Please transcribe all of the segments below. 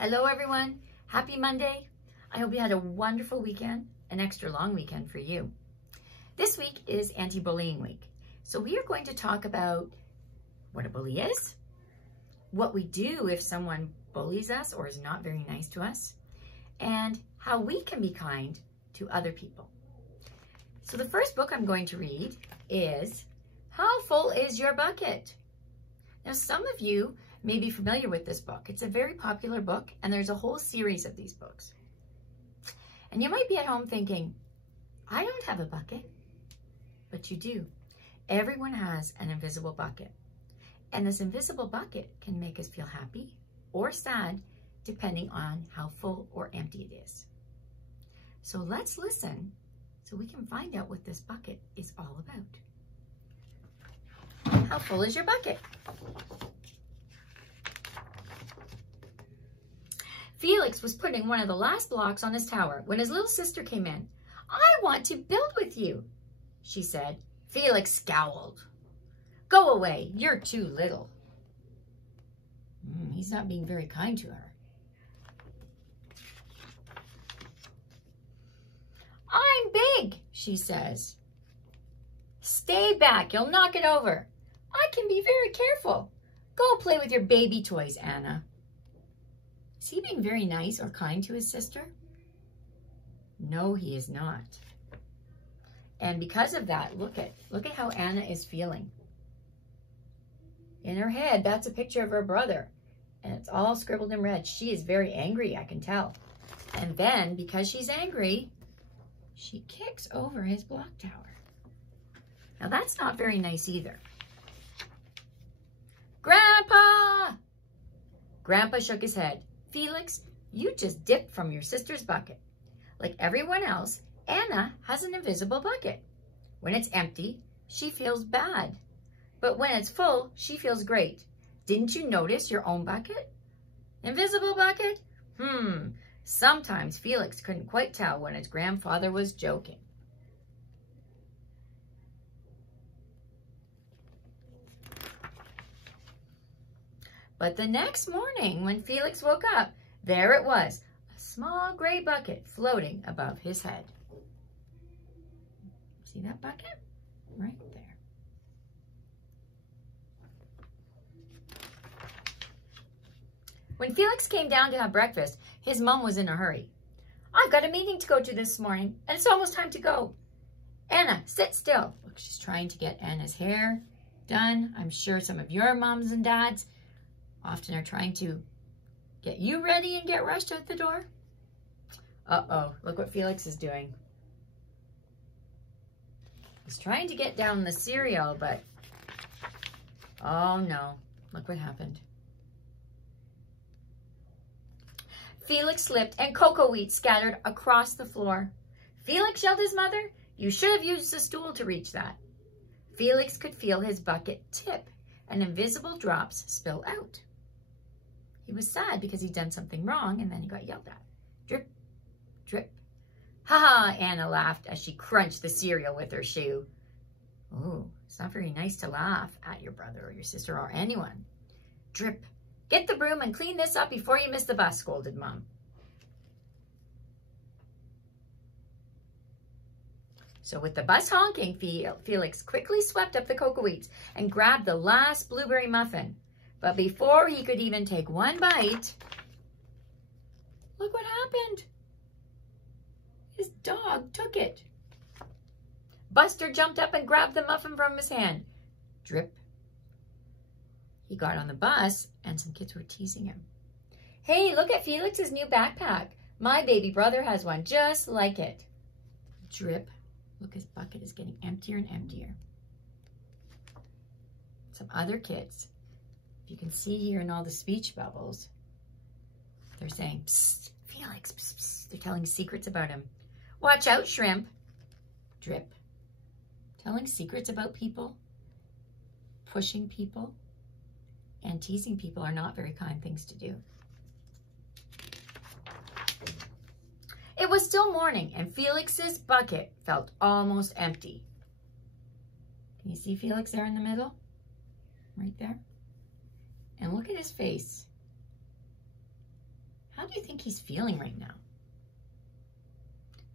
Hello everyone, happy Monday. I hope you had a wonderful weekend, an extra long weekend for you. This week is anti-bullying week. So we are going to talk about what a bully is, what we do if someone bullies us or is not very nice to us, and how we can be kind to other people. So the first book I'm going to read is How Full Is Your Bucket? Now some of you may be familiar with this book. It's a very popular book, and there's a whole series of these books. And you might be at home thinking, I don't have a bucket, but you do. Everyone has an invisible bucket. And this invisible bucket can make us feel happy or sad, depending on how full or empty it is. So let's listen so we can find out what this bucket is all about. How full is your bucket? Felix was putting one of the last blocks on his tower when his little sister came in. I want to build with you, she said. Felix scowled. Go away, you're too little. He's not being very kind to her. I'm big, she says. Stay back, you'll knock it over. I can be very careful. Go play with your baby toys, Anna. Is he being very nice or kind to his sister? No, he is not. And because of that, look at how Anna is feeling. In her head, that's a picture of her brother. And it's all scribbled in red. She is very angry, I can tell. And then, because she's angry, she kicks over his block tower. Now that's not very nice either. Grandpa! Grandpa shook his head. Felix, you just dipped from your sister's bucket. Like everyone else, Anna has an invisible bucket. When it's empty, she feels bad. But when it's full, she feels great. Didn't you notice your own bucket? Invisible bucket? Sometimes Felix couldn't quite tell when his grandfather was joking. But the next morning, when Felix woke up, there it was, a small gray bucket floating above his head. See that bucket? Right there. When Felix came down to have breakfast, his mom was in a hurry. I've got a meeting to go to this morning, and it's almost time to go. Anna, sit still. Look, she's trying to get Anna's hair done. I'm sure some of your moms and dads often are trying to get you ready and get rushed out the door. Uh-oh, look what Felix is doing. He's trying to get down the cereal, but oh no, look what happened. Felix slipped and cocoa wheat scattered across the floor. Felix, yelled his mother, you should have used a stool to reach that. Felix could feel his bucket tip and invisible drops spill out. He was sad because he'd done something wrong, and then he got yelled at. Drip, drip. Ha ha, Anna laughed as she crunched the cereal with her shoe. Oh, it's not very nice to laugh at your brother or your sister or anyone. Drip. Get the broom and clean this up before you miss the bus, scolded Mom. So with the bus honking, Felix quickly swept up the cocoa wheats and grabbed the last blueberry muffin. But before he could even take one bite, look what happened. His dog took it. Buster jumped up and grabbed the muffin from his hand. Drip. He got on the bus and some kids were teasing him. Hey, look at Felix's new backpack. My baby brother has one just like it. Drip. Look, his bucket is getting emptier and emptier. Some other kids, you can see here in all the speech bubbles, they're saying, psst, Felix, psst, psst. They're telling secrets about him. Watch out, shrimp. Drip. Telling secrets about people, pushing people, and teasing people are not very kind things to do. It was still morning, and Felix's bucket felt almost empty. Can you see Felix there in the middle? Right there? And look at his face. do you think he's feeling right now?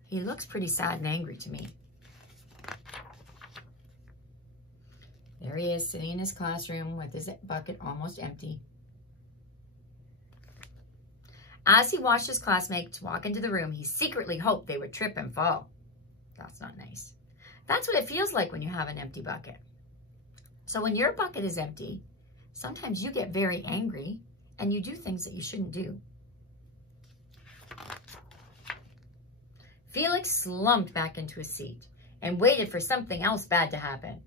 He looks pretty sad and angry to me. There he is, sitting in his classroom with his bucket almost empty. As he watched his classmates walk into the room, he secretly hoped they would trip and fall. That's not nice. That's what it feels like when you have an empty bucket. So when your bucket is empty, sometimes you get very angry and you do things that you shouldn't do. Felix slumped back into his seat and waited for something else bad to happen.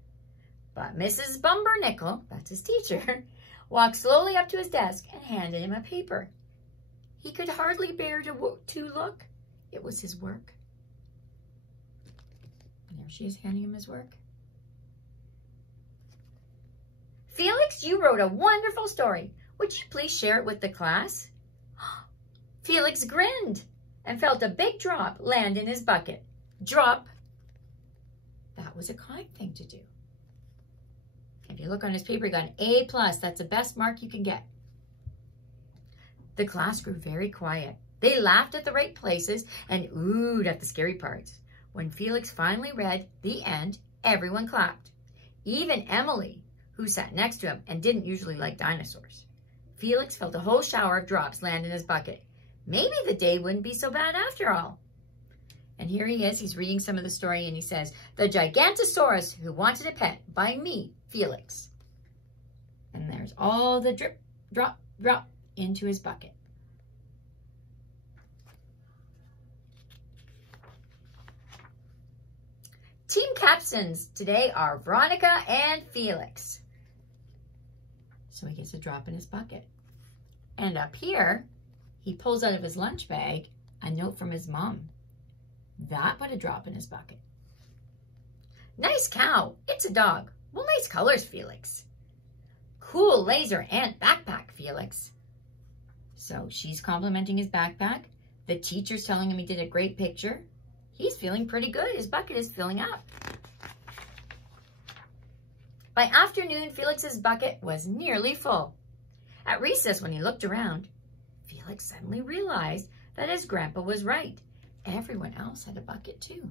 But Mrs. Bumbernickel, that's his teacher, walked slowly up to his desk and handed him a paper. He could hardly bear to look. It was his work. And there she is handing him his work. Felix, you wrote a wonderful story. Would you please share it with the class? Felix grinned and felt a big drop land in his bucket. Drop. That was a kind thing to do. If you look on his paper, he got an A+. That's the best mark you can get. The class grew very quiet. They laughed at the right places and oohed at the scary parts. When Felix finally read the end, everyone clapped. Even Emily, who sat next to him and didn't usually like dinosaurs. Felix felt a whole shower of drops land in his bucket. Maybe the day wouldn't be so bad after all. And here he is, he's reading some of the story, and he says, The Gigantosaurus Who Wanted a Pet by me, Felix. And there's all the drip, drop, drop into his bucket. Team captains today are Veronica and Felix. So he gets a drop in his bucket. And up here, he pulls out of his lunch bag a note from his mom. That put a drop in his bucket. Nice cow. It's a dog. Well, nice colors, Felix. Cool laser ant backpack, Felix. So she's complimenting his backpack. The teacher's telling him he did a great picture. He's feeling pretty good. His bucket is filling up. By afternoon, Felix's bucket was nearly full. At recess, when he looked around, Felix suddenly realized that his grandpa was right. Everyone else had a bucket too.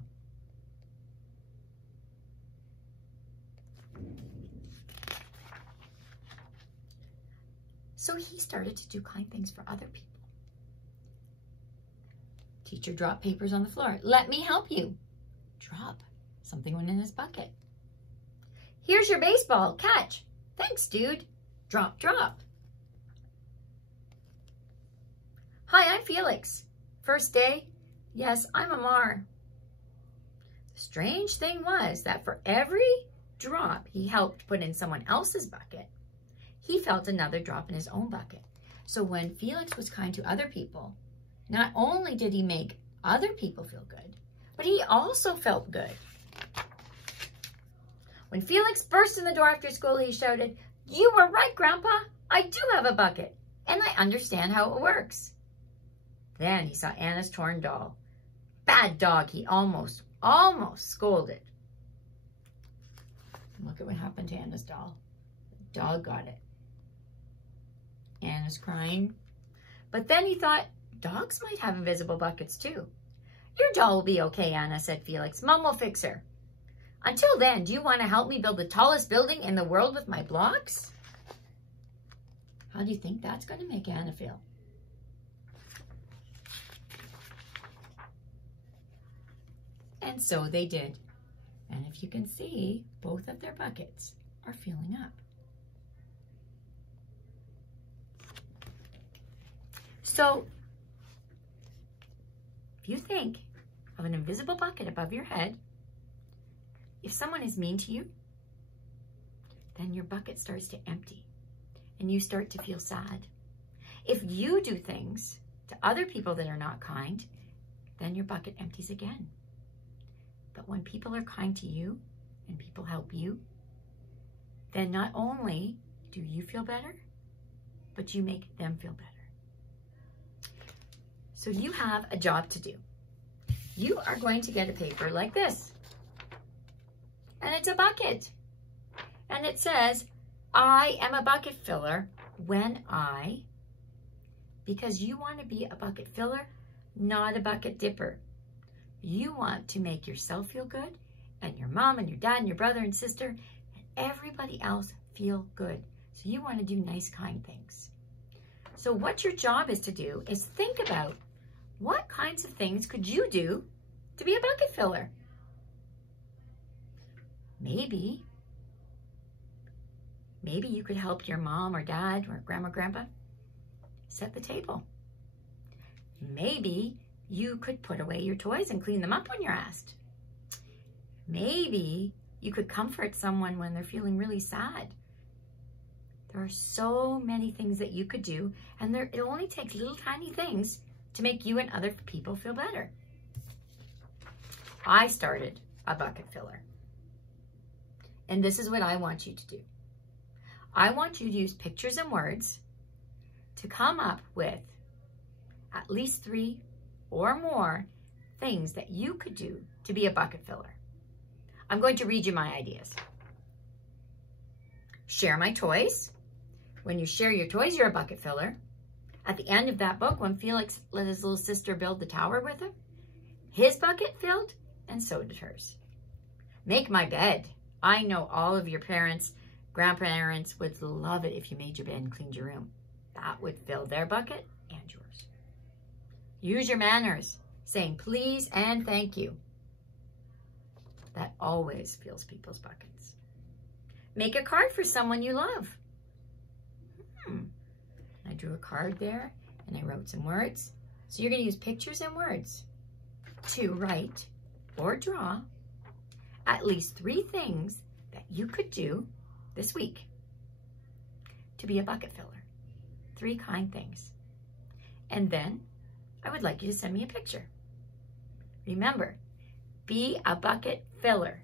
So he started to do kind things for other people. Teacher dropped papers on the floor. Let me help you. Drop. Something went in his bucket. Here's your baseball. Catch. Thanks, dude. Drop, drop. Hi, I'm Felix. First day? Yes, I'm Amar. The strange thing was that for every drop he helped put in someone else's bucket, he felt another drop in his own bucket. So when Felix was kind to other people, not only did he make other people feel good, but he also felt good. When Felix burst in the door after school, he shouted, You were right, Grandpa. I do have a bucket, and I understand how it works. Then he saw Anna's torn doll. Bad dog, he almost scolded. Look at what happened to Anna's doll. The dog got it. Anna's crying. But then he thought, dogs might have invisible buckets too. Your doll will be okay, Anna, said Felix. Mom will fix her. Until then, do you want to help me build the tallest building in the world with my blocks? How do you think that's going to make Anna feel? And so they did. And if you can see, both of their buckets are filling up. So, if you think of an invisible bucket above your head, if someone is mean to you, then your bucket starts to empty and you start to feel sad. If you do things to other people that are not kind, then your bucket empties again. But when people are kind to you and people help you, then not only do you feel better, but you make them feel better. So you have a job to do. You are going to get a paper like this. And it's a bucket. And it says, I am a bucket filler when I because you want to be a bucket filler, not a bucket dipper. You want to make yourself feel good, and your mom and your dad and your brother and sister and everybody else feel good. So you want to do nice, kind things. So what your job is to do is think about what kinds of things could you do to be a bucket filler. Maybe you could help your mom or dad or grandma or grandpa set the table. Maybe you could put away your toys and clean them up when you're asked. Maybe you could comfort someone when they're feeling really sad. There are so many things that you could do, and it only takes little tiny things to make you and other people feel better. I started a bucket filler. And this is what I want you to do. I want you to use pictures and words to come up with at least 3 or more things that you could do to be a bucket filler. I'm going to read you my ideas. Share my toys. When you share your toys, you're a bucket filler. At the end of that book, when Felix let his little sister build the tower with him, his bucket filled, and so did hers. Make my bed. I know all of your parents, grandparents would love it if you made your bed and cleaned your room. That would fill their bucket and yours. Use your manners, saying please and thank you. That always fills people's buckets. Make a card for someone you love. I drew a card there and I wrote some words. So you're going to use pictures and words to write or draw at least 3 things that you could do this week to be a bucket filler. 3 kind things. And then I would like you to send me a picture. Remember, be a bucket filler.